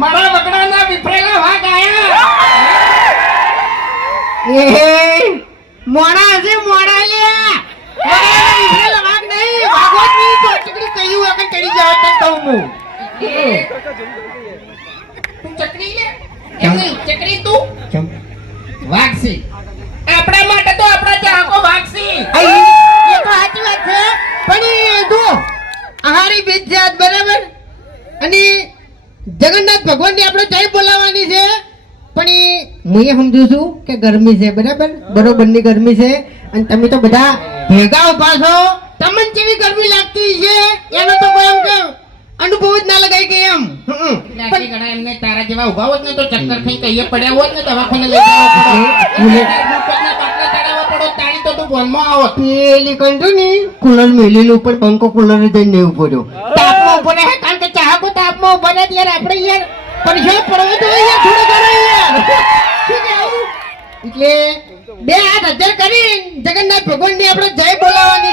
મારા વગડાના વિફરેલા વાઘ આયા. એ મોડા છે મોડા લ્યા. વિફરેલા વાઘ નહીં, ભાગવતની ચોટકડી કહ્યું વગર ચડી જાવ તો કહું હું. તું ચકડી લે એમ નહીં, ચકડી તું વાઘ છે. આપણા માટે તો આપણા ચાહકો વાઘ છે. એ તો સાચી વાત છે, પણ એ જો આહારી બીજ છે આજ બરાબર, અને જગન્નાથ ભગવાનની આપણે જય બોલાવવાની છે, પણ એ હું એ સમજુ છું કે ગરમી છે બરાબર, બરોબરની ગરમી છે, અને તમે તો બધા ભેગા ઉભા છો, તમને કેવી ગરમી લાગતી છે એનો તો કોઈ એમ કે અનુભવ જ ના લગાય કે એમ. લાગી ઘણા એમને તારા જેવા ઉભા હોત ને તો ચક્કર ખાઈ કહીએ પડ્યા હોત ને દવાખાને લઈ જવા પડે. બાટલા ચડાવવા પડો તાણી તો તું ભોનમાં આવત. પેલી કંટુ ની કુલર મેલેલું પણ પંખો કુલર જઈને ઉભો રહ્યો, તાપમાં ઉભો રહે, કારણ કે ચાહકો તાપમાં ઉભા રહે ત્યારે આપણે યાર પરેશાન પડવો તો યાર થોડું ઘણું યાર. શું કહેવું? એટલે બે હાથ હજાર કરી જગન્નાથ ભગવાનની આપણે જય બોલાવવાની